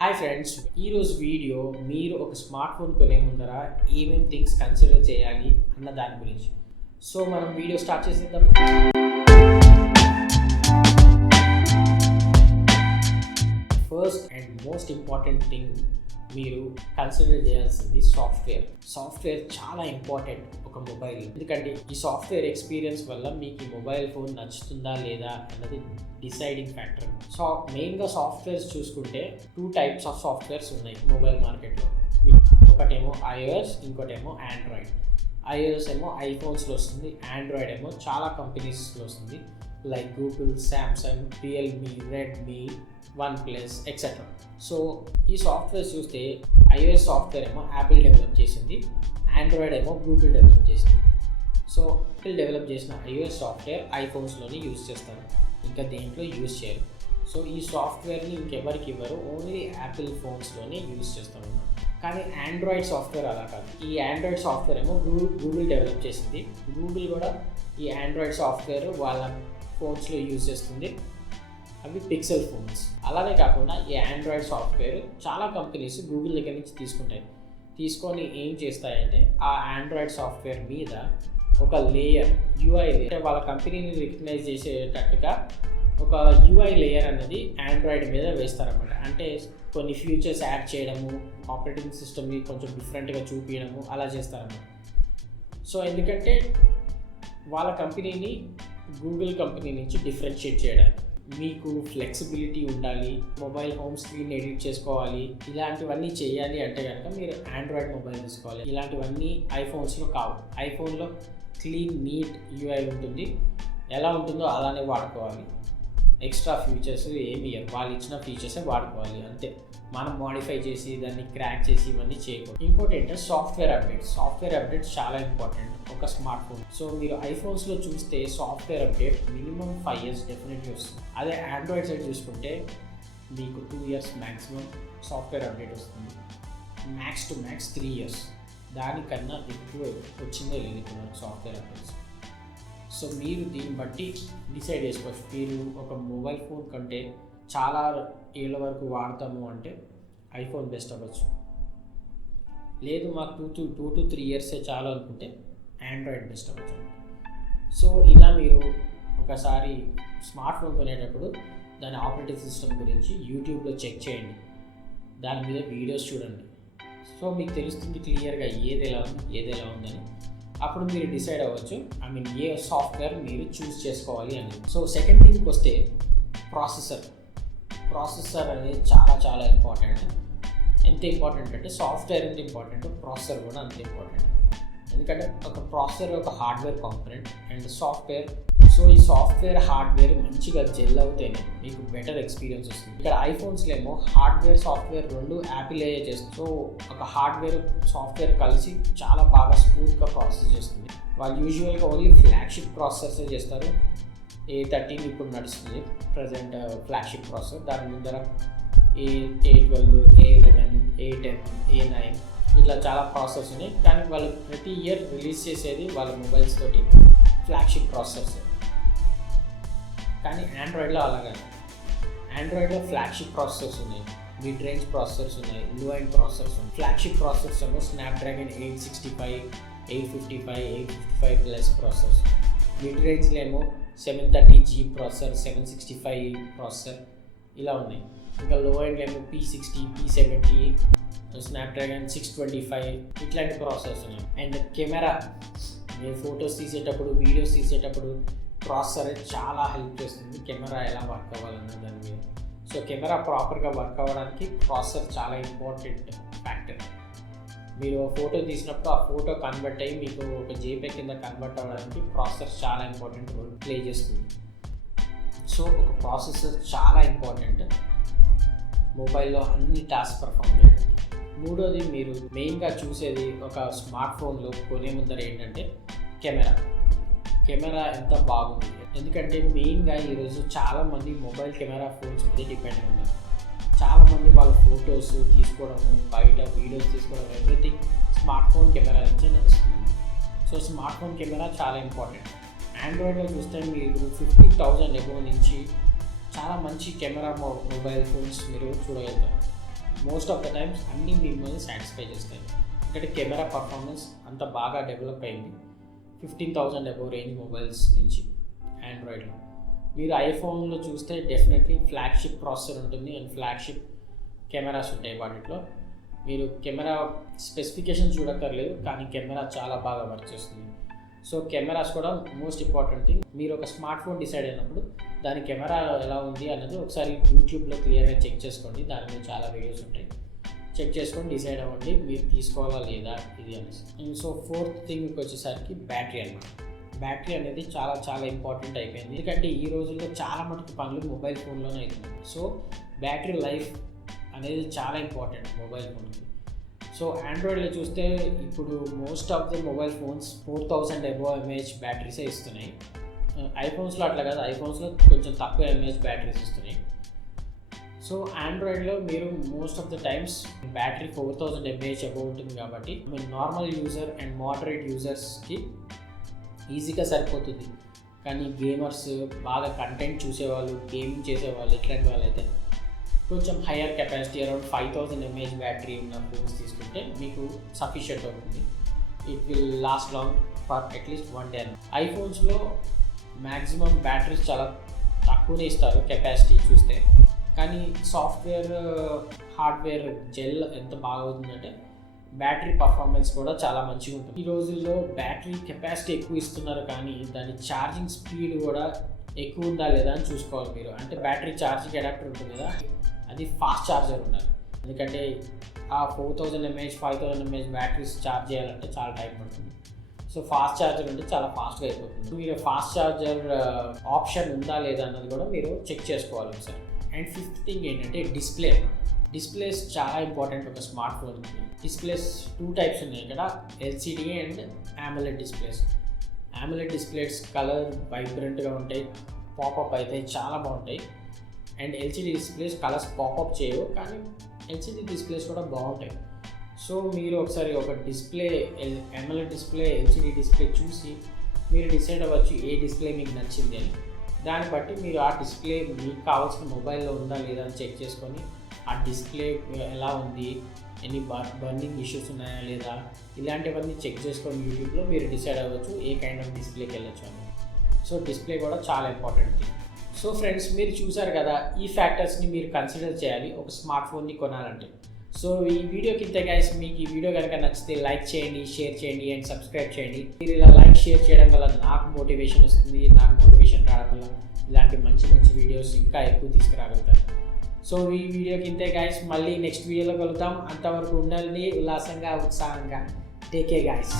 Hi friends, ఈరోజు video మీరు ఒక స్మార్ట్ ఫోన్ కొనే ముందర ఏమేమి థింగ్స్ కన్సిడర్ చేయాలి అన్న దాని గురించి. సో మనం వీడియో స్టార్ట్ చేసేద్దాం. First and most important thing మీరు కన్సిడర్ చేయాల్సింది సాఫ్ట్వేర్ చాలా ఇంపార్టెంట్ ఒక మొబైల్. ఎందుకంటే ఈ సాఫ్ట్వేర్ ఎక్స్పీరియన్స్ వల్ల మీకు ఈ మొబైల్ ఫోన్ నచ్చుతుందా లేదా అన్నది డిసైడింగ్ ఫ్యాక్టర్. సో మెయిన్గా సాఫ్ట్వేర్స్ చూసుకుంటే 2 types ఆఫ్ సాఫ్ట్వేర్స్ ఉన్నాయి మొబైల్ మార్కెట్లో. ఒకటేమో iOS, ఇంకోటేమో ఆండ్రాయిడ్. iOS ఏమో ఐఫోన్స్లో వస్తుంది, ఆండ్రాయిడ్ ఏమో చాలా కంపెనీస్లో వస్తుంది, like Google, Samsung, Realme, Redmi, OnePlus etcetera. So ఈ సాఫ్ట్వేర్స్ చూస్తే iOS సాఫ్ట్వేర్ ఏమో యాపిల్ డెవలప్ చేసింది, ఆండ్రాయిడ్ ఏమో గూగుల్ డెవలప్ చేసింది. సో యాపిల్ డెవలప్ చేసిన iOS సాఫ్ట్వేర్ ఐఫోన్స్లోనే యూజ్ చేస్తారు, ఇంకా దేంట్లో యూజ్ చేయరు. సో ఈ సాఫ్ట్వేర్ని ఇంకెవరికి ఇవ్వరు, ఓన్లీ యాపిల్ ఫోన్స్లోనే యూజ్ చేస్తారు. కానీ ఆండ్రాయిడ్ సాఫ్ట్వేర్ అలా కాదు. ఈ ఆండ్రాయిడ్ సాఫ్ట్వేర్ ఏమో గూగుల్ డెవలప్ చేసింది. గూగుల్ కూడా ఈ ఆండ్రాయిడ్ సాఫ్ట్వేర్ వాళ్ళ ఫోన్స్లో యూజ్ చేస్తుంది, అవి పిక్సెల్ ఫోన్స్. అలానే కాకుండా ఈ ఆండ్రాయిడ్ సాఫ్ట్వేర్ చాలా కంపెనీస్ గూగుల్ దగ్గర నుంచి తీసుకొని ఏం చేస్తాయంటే ఆ ఆండ్రాయిడ్ సాఫ్ట్వేర్ మీద ఒక లేయర్, UI లేయర్, వాళ్ళ కంపెనీని రికగ్నైజ్ చేసేటట్టుగా ఒక UI లేయర్ అనేది ఆండ్రాయిడ్ మీద వేస్తారన్నమాట. అంటే కొన్ని ఫీచర్స్ యాడ్ చేయడము, ఆపరేటింగ్ సిస్టమ్ని కొంచెం డిఫరెంట్గా చూపించడము అలా చేస్తారన్నమాట. సో ఎందుకంటే వాళ్ళ కంపెనీని గూగుల్ కంపెనీ నుంచి డిఫరెన్షియేట్ చేయడానికి. మీకు ఫ్లెక్సిబిలిటీ ఉండాలి, మొబైల్ హోమ్ స్క్రీన్ ఎడిట్ చేసుకోవాలి, ఇలాంటివన్నీ చేయాలి అంటే కనుక మీరు ఆండ్రాయిడ్ మొబైల్ తీసుకోవాలి. ఇలాంటివన్నీ ఐఫోన్స్లో కావు. ఐఫోన్లో క్లీన్, నీట్ UI ఉంటుంది, ఎలా ఉంటుందో అలానే వాడుకోవాలి. ఎక్స్ట్రా ఫీచర్స్ ఏమి ఇవ్వరు, వాళ్ళు ఇచ్చిన ఫీచర్సే వాడుకోవాలి అంతే. మనం మోడిఫై చేసి దాన్ని క్రాక్ చేసి ఇవన్నీ చేయకూడదు. ఇంకోటి ఏంటంటే సాఫ్ట్వేర్ అప్డేట్స్ చాలా ఇంపార్టెంట్ ఒక స్మార్ట్ ఫోన్. సో మీరు ఐఫోన్స్లో చూస్తే software update minimum 5 years definitely వస్తుంది. అదే ఆండ్రాయిడ్ సైడ్ చూసుకుంటే మీకు 2 years మ్యాక్సిమం సాఫ్ట్వేర్ అప్డేట్ వస్తుంది, మ్యాక్స్ టు మ్యాక్స్ 3 years. దానికన్నా ఎక్కువ వచ్చిందే లేదు ఇప్పుడు సాఫ్ట్వేర్ అప్డేట్స్. సో మీరు దీన్ని బట్టి డిసైడ్ చేసుకోవచ్చు. మీరు ఒక మొబైల్ ఫోన్ కంటే చాలా ఏళ్ళ వరకు వాడతాము అంటే ఐఫోన్ బెస్ట్ అవ్వచ్చు. లేదు మాకు 2 to 3 years చాలు అనుకుంటే ఆండ్రాయిడ్ బెస్ట్ అవ్వచ్చు. సో ఇలా మీరు ఒకసారి స్మార్ట్ ఫోన్ కొనేటప్పుడు దాని ఆపరేటింగ్ సిస్టమ్ గురించి యూట్యూబ్లో చెక్ చేయండి, దాని మీద వీడియోస్ చూడండి. సో మీకు తెలుస్తుంది క్లియర్గా ఏది ఎలా ఉందని. అప్పుడు మీరు డిసైడ్ అవ్వచ్చు, ఏ సాఫ్ట్వేర్ మీరు చూస్ చేసుకోవాలి అని. సో సెకండ్ థింగ్కి వస్తే ప్రాసెసర్ అనేది చాలా ఇంపార్టెంట్. ఎంత ఇంపార్టెంట్ అంటే సాఫ్ట్వేర్ ఎంత ఇంపార్టెంట్, ప్రాసెసర్ కూడా అంత ఇంపార్టెంట్. ఎందుకంటే ఒక ప్రాసెసర్ ఒక hardware component and software. So ఈ సాఫ్ట్వేర్ హార్డ్వేర్ మంచిగా జెల్ అవుతేనే మీకు బెటర్ ఎక్స్పీరియన్స్ వస్తుంది. ఇక్కడ ఐఫోన్స్లో ఏమో హార్డ్వేర్ సాఫ్ట్వేర్ రెండు యాపిల్ చేస్తుంది. సో ఒక హార్డ్వేర్ సాఫ్ట్వేర్ కలిసి చాలా బాగా స్మూత్గా ప్రాసెస్ చేస్తుంది. వాళ్ళు యూజువల్గా ఓన్లీ ఫ్లాగ్షిప్ ప్రాసెసర్సే చేస్తారు. A13 ఇప్పుడు నడుస్తుంది ప్రజెంట్ ఫ్లాగ్షిప్ ప్రాసెసర్. దాని ముందర A12, A11, A10, A9 ఇట్లా చాలా ప్రాసెసర్స్ ఉన్నాయి. కానీ వాళ్ళు ప్రతి ఇయర్ రిలీజ్ చేసేది వాళ్ళ మొబైల్స్ తోటి ఫ్లాగ్షిప్ ప్రాసెసర్స్. కానీ ఆండ్రాయిడ్లో అలాగే, ఆండ్రాయిడ్లో ఫ్లాగ్షిప్ ప్రాసెసర్స్ ఉన్నాయి, మిడ్ రేంజ్ ప్రాసెసర్స్ ఉన్నాయి, లో ఎండ్ ప్రాసెసర్స్ ఉన్నాయి. ఫ్లాగ్షిప్ ప్రాసెసర్స్ ఏమో స్నాప్డ్రాగన్ 865, 855, 855+ ప్రాసెసర్స్. మిడ్ రేంజ్లో ఏమో 730G ప్రాసెసర్, 765 ప్రాసెసర్ ఇలా ఉన్నాయి. ఇంకా లో ఎండ్లో ఏమో P60, P70, స్నాప్డ్రాగన్ 625 ఇట్లాంటి ప్రాసెసర్స్ ఉన్నాయి. అండ్ కెమెరా, మీరు ఫొటోస్ తీసేటప్పుడు, వీడియోస్ తీసేటప్పుడు ప్రాసెసర్ చాలా హెల్ప్ చేస్తుంది కెమెరా ఎలా వర్క్ అవ్వాలన్న దాని మీద. సో కెమెరా ప్రాపర్గా వర్క్ అవ్వడానికి ప్రాసెసర్ చాలా ఇంపార్టెంట్ ఫ్యాక్టర్. మీరు ఫోటో తీసినప్పుడు ఆ ఫోటో కన్వర్ట్ అయ్యి మీకు ఒక JPEG కింద కన్వర్ట్ అవ్వడానికి ప్రాసెసర్ చాలా ఇంపార్టెంట్ రోల్ ప్లే చేస్తుంది. సో ఒక ప్రాసెసర్ చాలా ఇంపార్టెంట్ మొబైల్లో అన్ని టాస్క్ పర్ఫామ్ చేయడానికి. మూడోది మీరు మెయిన్గా చూసేది ఒక స్మార్ట్ ఫోన్లో కొనే ముందర ఏంటంటే కెమెరా ఎంత బాగుంది. ఎందుకంటే మెయిన్గా ఈరోజు చాలామంది మొబైల్ కెమెరా ఫోన్స్ మీద డిపెండ్ ఉన్నారు. చాలామంది వాళ్ళ ఫొటోస్ తీసుకోవడము, బయట వీడియోస్ తీసుకోవడం, ఎవ్రీథింగ్ స్మార్ట్ ఫోన్ కెమెరా నుంచే నడుస్తుంది. సో స్మార్ట్ ఫోన్ కెమెరా చాలా ఇంపార్టెంట్. ఆండ్రాయిడ్లో చూస్తే మీరు 50,000 అబోవ్ నుంచి చాలా మంచి కెమెరా మొబైల్ ఫోన్స్ మీరు చూడగలుగుతారు. మోస్ట్ ఆఫ్ ద టైమ్స్ అన్నీ మిమ్మల్ని సాటిస్ఫై చేస్తాయి. ఎందుకంటే కెమెరా పర్ఫార్మెన్స్ అంత బాగా డెవలప్ అయింది 15,000 అబోవ్ రేంజ్ మొబైల్స్ నుంచి ఆండ్రాయిడ్లో. మీరు ఐఫోన్లో చూస్తే డెఫినెట్లీ ఫ్లాగ్షిప్ ప్రాసెసర్ ఉంటుంది అండ్ ఫ్లాగ్షిప్ కెమెరాస్ ఉంటాయి. వాటిలో మీరు కెమెరా స్పెసిఫికేషన్ చూడక్కర్లేదు, కానీ కెమెరా చాలా బాగా వర్క్ చేస్తుంది. సో కెమెరాస్ కూడా మోస్ట్ ఇంపార్టెంట్ థింగ్. మీరు ఒక స్మార్ట్ ఫోన్ డిసైడ్ అయినప్పుడు దాని కెమెరా ఎలా ఉంది అన్నది ఒకసారి యూట్యూబ్లో క్లియర్గా చెక్ చేసుకోండి. దాని మీద చాలా వీడియోస్ ఉంటాయి, చెక్ చేసుకొని డిసైడ్ అవ్వండి మీరు తీసుకోవాలా లేదా ఇది అనేసి. సో ఫోర్త్ థింగ్కి వచ్చేసరికి బ్యాటరీ అన్నమాట. బ్యాటరీ అనేది చాలా చాలా ఇంపార్టెంట్ అయిపోయింది, ఎందుకంటే ఈ రోజుల్లో చాలా మటుకు పనులు మొబైల్ ఫోన్లోనే అవుతుంది. సో బ్యాటరీ లైఫ్ అనేది చాలా ఇంపార్టెంట్ మొబైల్ ఫోన్కి. సో ఆండ్రాయిడ్లో చూస్తే ఇప్పుడు most of the mobile phones 4,000 above mAh బ్యాటరీసే ఇస్తున్నాయి. ఐఫోన్స్లో అట్లా కాదు, ఐఫోన్స్లో కొంచెం తక్కువ ఎంఏహెచ్ బ్యాటరీస్ ఇస్తున్నాయి. సో ఆండ్రాయిడ్లో మీరు most of the times battery 4,000 mAh above ఉంటుంది కాబట్టి నార్మల్ యూజర్ అండ్ మోడరేట్ యూజర్స్కి ఈజీగా సరిపోతుంది. కానీ గేమర్స్, బాగా కంటెంట్ చూసేవాళ్ళు, గేమింగ్ చేసేవాళ్ళు, ఇట్లాంటి వాళ్ళు అయితే కొంచెం higher capacity around 5,000 mAh battery ఉన్న ఫోన్స్ తీసుకుంటే మీకు సఫిషియెంట్ అవుతుంది. It will last long for at least 1 day. ఐఫోన్స్లో మ్యాక్సిమం బ్యాటరీస్ చాలా తక్కువనే ఇస్తారు కెపాసిటీ చూస్తే, కానీ సాఫ్ట్వేర్ హార్డ్వేర్ జెల్ ఎంత బాగా అవుతుందంటే బ్యాటరీ పర్ఫార్మెన్స్ కూడా చాలా మంచిగా ఉంటుంది. ఈ రోజుల్లో బ్యాటరీ కెపాసిటీ ఎక్కువ ఇస్తున్నారు, కానీ దాని ఛార్జింగ్ స్పీడ్ కూడా ఎక్కువ ఉందా లేదా అని చూసుకోవాలి మీరు. అంటే బ్యాటరీ ఛార్జింగ్ అడాప్టర్ ఉంటుంది కదా, అది ఫాస్ట్ ఛార్జర్ ఉండాలి. ఎందుకంటే ఆ 4,000 ఎంఏహెచ్ 5,000 ఎంఏహెచ్ బ్యాటరీస్ ఛార్జ్ చేయాలంటే చాలా టైం పడుతుంది. సో ఫాస్ట్ ఛార్జర్ ఉంటే చాలా ఫాస్ట్గా అయిపోతుంది. మీరు ఫాస్ట్ ఛార్జర్ ఆప్షన్ ఉందా లేదా అన్నది కూడా మీరు చెక్ చేసుకోవాలి ఒకసారి. అండ్ ఫిఫ్త్ థింగ్ ఏంటంటే డిస్ప్లే. డిస్ప్లేస్ చాలా ఇంపార్టెంట్ ఒక స్మార్ట్ ఫోన్కి. డిస్ప్లేస్ 2 టైప్స్ ఉన్నాయి ఇక్కడ, LCD and AMOLED displays. AMOLED displays colour వైబ్రెంట్గా ఉంటాయి, పాపప్ అయితే చాలా బాగుంటాయి. And LCD displays colours pop up చేయవు, కానీ ఎల్సిడి డిస్ప్లేస్ కూడా బాగుంటాయి. సో మీరు ఒకసారి ఒక display AMOLED display, LCD display చూసి మీరు డిసైడ్ అవ్వచ్చు ఏ డిస్ప్లే మీకు నచ్చింది అని. దాన్ని బట్టి మీరు ఆ డిస్ప్లే మీకు కావాల్సిన మొబైల్లో ఉందా లేదా అని చెక్ చేసుకొని ఆ డిస్ప్లే ఎలా ఉంది, ఎన్ని బర్నింగ్ ఇష్యూస్ ఉన్నాయా లేదా, ఇలాంటివన్నీ చెక్ చేసుకొని యూట్యూబ్లో మీరు డిసైడ్ అవ్వచ్చు ఏ కైండ్ ఆఫ్ డిస్ప్లేకి వెళ్ళొచ్చు అని. సో డిస్ప్లే కూడా చాలా ఇంపార్టెంట్ థింగ్. సో ఫ్రెండ్స్, మీరు చూసారు కదా, ఈ ఫ్యాక్టర్స్ని మీరు కన్సిడర్ చేయాలి ఒక స్మార్ట్ ఫోన్ని కొనాలంటే. సో ఈ వీడియో కింద గైస్ మీకు ఈ వీడియో కనుక నచ్చితే లైక్ చేయండి, షేర్ చేయండి అండ్ సబ్స్క్రైబ్ చేయండి. మీరు ఇలా లైక్ షేర్ చేయడం వల్ల నాకు మోటివేషన్ వస్తుంది, నాకు మోటివేషన్ రావడం వల్ల ఇలాంటి మంచి మంచి వీడియోస్ ఇంకా ఎక్కువ తీసుకురాగలుగుతాను. సో ఈ వీడియో కింద గైస్ మళ్ళీ నెక్స్ట్ వీడియోలో కలుద్దాం. అంతవరకు ఉండాలని ఉల్లాసంగా, ఉత్సాహంగా. Take care guys.